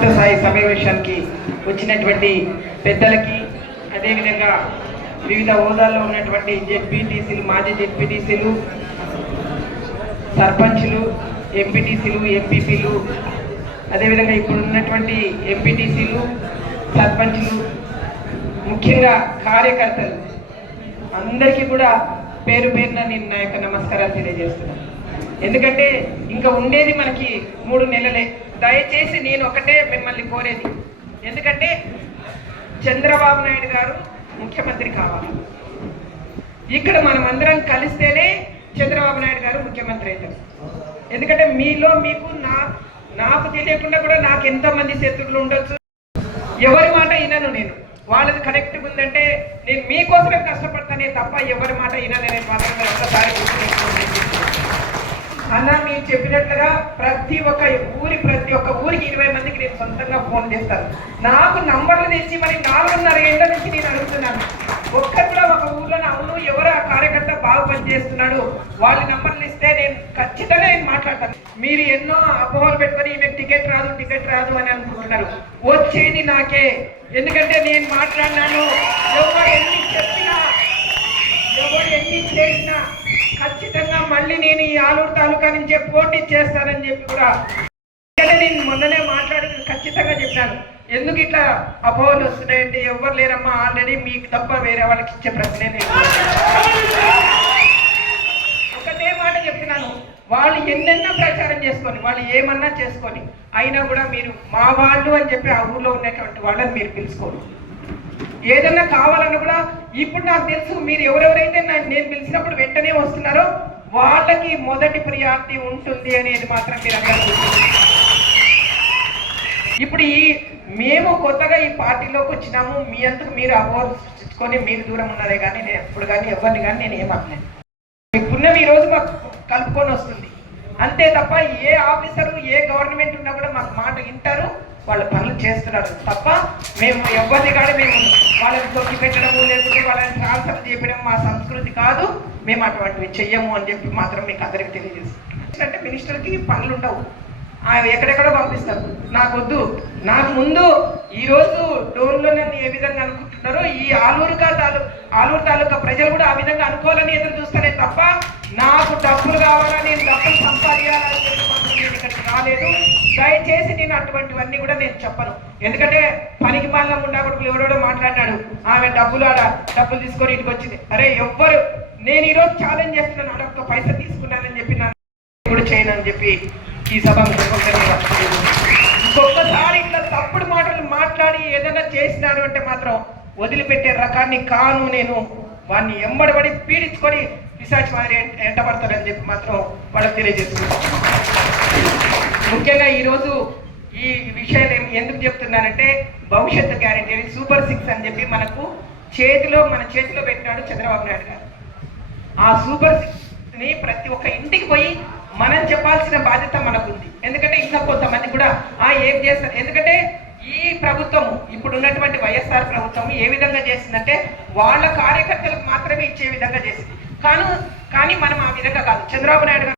విస్తృత స్థాయి సమావేశానికి వచ్చినటువంటి పెద్దలకి అదేవిధంగా వివిధ హోదాల్లో ఉన్నటువంటి జెడ్పీటీసీలు మాజీ జెడ్పీటీసీలు సర్పంచ్లు ఎంపీటీసీలు ఎంపీపీలు అదేవిధంగా ఇప్పుడు ఉన్నటువంటి ఎంపీటీసీలు సర్పంచ్లు ముఖ్యంగా కార్యకర్తలు అందరికీ కూడా పేరు పేరున నేను నా యొక్క నమస్కారాలు తెలియజేస్తున్నాను. ఎందుకంటే ఇంకా ఉండేది మనకి మూడు నెలలే. దయచేసి నేను ఒకటే మిమ్మల్ని కోరేది. ఎందుకంటే చంద్రబాబు నాయుడు గారు ముఖ్యమంత్రి కావాలి. ఇక్కడ మనం అందరం కలిస్తేనే చంద్రబాబు నాయుడు గారు ముఖ్యమంత్రి అవుతారు. ఎందుకంటే మీలో మీకు నా నాకు తెలియకుండా కూడా నాకు ఎంతమంది శత్రువులు ఉండొచ్చు. ఎవరి మాట వినను నేను. వాళ్ళది కరెక్ట్గా ఉందంటే నేను మీకోసమే కష్టపడతానే తప్ప ఎవరి మాట విననే మాత్రం ఒక్కసారి అన్న చెప్పినట్లుగా ప్రతి ఒక్క ఊరి ప్రతి ఒక్క ఊరికి ఇరవై మందికి నేను సొంతంగా ఫోన్ చేస్తాను. నాకు నంబర్లు తెచ్చి మరి నాలుగున్నర ఏళ్ళ నుంచి నేను అడుగుతున్నాను. ఒక్కరు కూడా ఒక ఊర్లో అవును ఎవరు ఆ కార్యకర్త బాగా పనిచేస్తున్నాడు వాళ్ళ నంబర్లు ఇస్తే నేను ఖచ్చితంగా నేను మాట్లాడతాను. మీరు ఎన్నో అపోహలు పెట్టుకొని ఈమె టికెట్ రాదు టికెట్ రాదు అని అనుకుంటున్నారు. వచ్చేది నాకే. ఎందుకంటే నేను మాట్లాడినాను. ఎవరు ఎన్ని చెప్పినా ఎవరు ఎన్ని చేసినా ఖచ్చితంగా మళ్ళీ నేను ఈ ఆలూరు తాలూకా నుంచే పోటీ చేస్తానని చెప్పి కూడా నేను మొన్ననే మాట్లాడి ఖచ్చితంగా చెప్పాను ఎందుకు ఇట్లా అపోహలు వస్తున్నాయంటే ఎవరు లేరమ్మా ఆల్రెడీ మీకు తప్ప వేరే వాళ్ళకి ఇచ్చే ప్రశ్నే లేదు. ఒకటే మాట చెప్తున్నాను. వాళ్ళు ఎన్నెన్నో ప్రచారం చేసుకొని వాళ్ళు ఏమన్నా చేసుకొని అయినా కూడా మీరు మా వాళ్ళు అని చెప్పి ఆ ఊర్లో ఉన్నటువంటి వాళ్ళని మీరు పిలుచుకోరు. ఏదన్నా కావాలన్నా కూడా ఇప్పుడు నాకు తెలుసు మీరు ఎవరెవరైతే నేను పిలిచినప్పుడు వెంటనే వస్తున్నారో వాళ్ళకి మొదటి ప్రియారిటీ ఉంటుంది అనేది మాత్రం మీరు అందరూ ఇప్పుడు ఈ మేము కొత్తగా ఈ పార్టీలోకి వచ్చినాము మీ అంతకు మీరు అవ్వకొని మీరు దూరం ఉన్నారే కానీ నేను ఎప్పుడు కానీ ఎవరిని కానీ నేను ఏమనలేదు. మీ పుణ్యం ఈ రోజు మాకు కలుపుకొని వస్తుంది. అంతే తప్ప ఏ ఆఫీసరు ఏ గవర్నమెంట్ ఉన్నా కూడా మాకు మాట వింటారు వాళ్ళ పనులు చేస్తున్నారు. తప్ప మేము ఎవరిని కానీ మేము వాళ్ళని తొక్కి పెట్టడము లేకుంటే వాళ్ళని ట్రాన్స్ఫర్ చేయడం మా సంస్కృతి కాదు. మేము అటువంటివి చెయ్యము అని చెప్పి మాత్రం మీకు అందరికి తెలియజేస్తాం అంటే మినిస్టర్కి పనులు ఉండవు. ఆయన ఎక్కడెక్కడో పంపిస్తారు. నాకు నాకు ముందు ఈరోజు డోన్లో నన్ను ఏ విధంగా అనుకుంటున్నారో ఈ ఆలూరుగా తాలూ ఆలూరు తాలూకా ప్రజలు కూడా ఆ విధంగా అనుకోవాలని ఎదురు చూస్తానే తప్ప నాకు డబ్బులు కావాలా నేను డబ్బులు సంపాదించాలని చెప్పి మాత్రం నేను ఇక్కడికి రాలేదు. దయచేసి నేను అటువంటివన్నీ కూడా నేను చెప్పను. ఎందుకంటే పనికి మాల ఉండా కొడుకులు ఎవరోడో మాట్లాడినాడు. ఆమె డబ్బులు ఆడ డబ్బులు తీసుకొని ఇంటికి వచ్చింది. అరే ఎవ్వరు? నేను ఈరోజు ఛాలెంజ్ చేస్తున్నాను. ఆడ ఒక్క పైసా తీసుకున్నానని చెప్పి నా కూడా చేయను అని చెప్పి ఈ సభ ఇంకొకసారి ఇట్లా తప్పుడు మాటలు మాట్లాడి ఏదైనా చేసినారు అంటే మాత్రం వదిలిపెట్టే రకాన్ని కాను నేను. వాడిని ఎమ్మడబడి పీడించుకొని పిశాచి వారి ఎంటబడతారని చెప్పి మాత్రం వాళ్ళకి తెలియజేస్తున్నారు ముఖ్యంగా ఈరోజు ఈ విషయాలు ఎందుకు చెప్తున్నానంటే భవిష్యత్తు గ్యారెంటీ అని సూపర్ సిక్స్ అని చెప్పి మనకు చేతిలో మన చేతిలో పెట్టినాడు చంద్రబాబు నాయుడు గారు. ఆ సూపర్ సిక్స్ని ప్రతి ఒక్క ఇంటికి పోయి మనం చెప్పాల్సిన బాధ్యత మనకుంది. ఎందుకంటే ఇంకా కొంతమంది కూడా ఆ ఏం చేస్తారు? ఎందుకంటే ఈ ప్రభుత్వం ఇప్పుడు ఉన్నటువంటి వైఎస్ఆర్ ప్రభుత్వం ఏ విధంగా చేసిందంటే వాళ్ళ కార్యకర్తలకు మాత్రమే ఇచ్చే విధంగా చేసింది. కాను కానీ మనం ఆ విధంగా కాదు. చంద్రబాబు నాయుడు గారు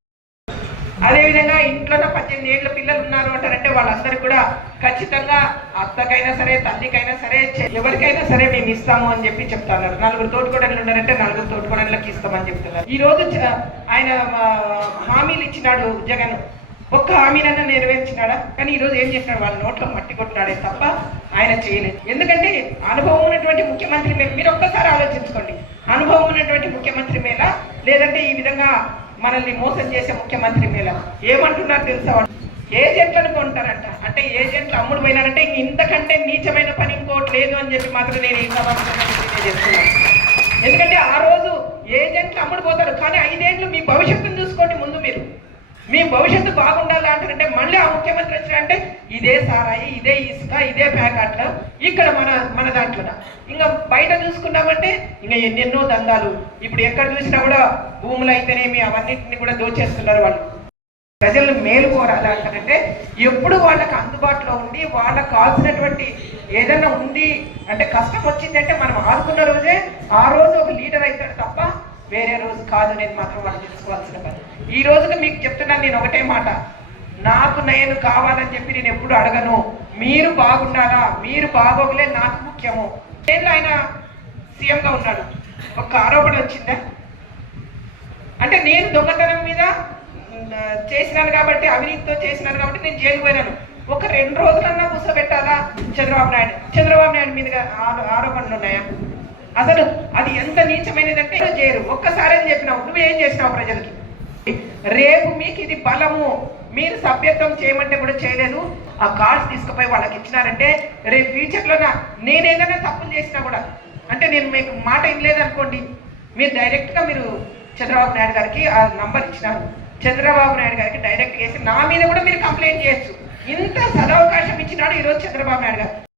అదే విధంగా ఇంట్లోనే పద్దెనిమిది ఏళ్ళ పిల్లలు ఉన్నారు అంటారంటే వాళ్ళందరూ కూడా ఖచ్చితంగా అత్తకైనా సరే తల్లికైనా సరే ఎవరికైనా సరే మేము ఇస్తాము అని చెప్పి చెప్తున్నారు. నలుగురు తోటికోడళ్ళు ఉన్నారంటే నలుగురు తోటికోడళ్ళకి ఇస్తామని చెప్తున్నారు. ఈ రోజు ఆయన హామీలు ఇచ్చినాడు జగన్. ఒక్క హామీనన్నా నెరవేర్చినాడా? కానీ ఈ రోజు ఏం చేసినాడు వాళ్ళ నోట్లో మట్టి కొట్టినాడే తప్ప ఆయన చేయలేదు. ఎందుకంటే అనుభవం ఉన్నటువంటి ముఖ్యమంత్రి మీరు ఒక్కసారి ఆలోచించుకోండి. అనుభవం ఉన్నటువంటి ముఖ్యమంత్రి మేళ? లేదంటే ఈ విధంగా మనల్ని మోసం చేసే ముఖ్యమంత్రి మేళ? ఏమంటున్నారు తెలుసా? ఏజెంట్లను కొంటారంట అంటే ఏజెంట్లు అమ్ముడు పోయినారంటే ఇంతకంటే నీచమైన పని ఇంకోటి లేదు అని చెప్పి మాత్రం నేను ఈ సభాముఖంగా ఎందుకంటే ఆ రోజు ఏజెంట్లు అమ్ముడు పోతారు. కానీ ఐదేళ్ళు మీ భవిష్యత్తును చూసుకోండి నీ భవిష్యత్తు బాగుండాలి అంటారంటే మళ్ళీ ఆ ముఖ్యమంత్రి వచ్చినంటే ఇదే సారాయి ఇదే ఇసుక ఇదే ప్యాకెట్లు ఇక్కడ మన మన దాంట్లో ఇంకా బయట చూసుకున్నామంటే ఇంకా ఎన్నెన్నో దందాలు. ఇప్పుడు ఎక్కడ చూసినా కూడా భూములు అయితేనేమి అవన్నిటిని కూడా దోచేస్తున్నారు వాళ్ళు. ప్రజలు మేలు కోరాలి అంటారంటే ఎప్పుడు వాళ్ళకి అందుబాటులో ఉండి వాళ్ళకి కావాల్సినటువంటి ఏదైనా ఉంది అంటే కష్టం వచ్చిందంటే మనం ఆదుకున్న రోజే ఆ రోజు ఒక లీడర్ అవుతాడు తప్ప వేరే రోజు కాదు అనేది మాత్రం వాళ్ళు తెలుసుకోవాల్సిన పని. ఈ రోజుకి మీకు చెప్తున్నాను నేను ఒకటే మాట. నాకు నేను కావాలని చెప్పి నేను ఎప్పుడు అడగను. మీరు బాగుండాలా మీరు బాగోగలే నాకు ముఖ్యము. నేను ఆయన సీఎంగా ఉన్నాడు. ఒక ఆరోపణ వచ్చిందా? అంటే నేను దొంగతనం మీద చేసినాను కాబట్టి అవినీతితో చేసినాను కాబట్టి నేను జైలు పోయినాను. ఒక రెండు రోజులన్నా కూర్చోబెట్టాలా చంద్రబాబు నాయుడు? చంద్రబాబు నాయుడు మీద ఆరో- ఆరోపణలు ఉన్నాయా? అసలు అది ఎంత నీచమైనదంటే చేయరు ఒక్కసారి అని చెప్పినావు. నువ్వేం చేసినావు ప్రజలకి? రేపు మీకు ఇది బలము. మీరు సభ్యత్వం చేయమంటే కూడా చేయలేదు. ఆ కార్డ్స్ తీసుకుపోయి వాళ్ళకి ఇచ్చినారంటే రేపు ఫ్యూచర్లో నేను ఏదైనా తప్పులు చేసినా కూడా అంటే నేను మీకు మాట ఇవ్వలేదు అనుకోండి మీరు డైరెక్ట్గా మీరు చంద్రబాబు నాయుడు గారికి ఆ నంబర్ ఇచ్చినారు. చంద్రబాబు నాయుడు గారికి డైరెక్ట్ చేసి నా మీద కూడా మీరు కంప్లైంట్ చేయొచ్చు. ఇంత సదవకాశం ఇచ్చినాడు ఈరోజు చంద్రబాబు నాయుడు గారు.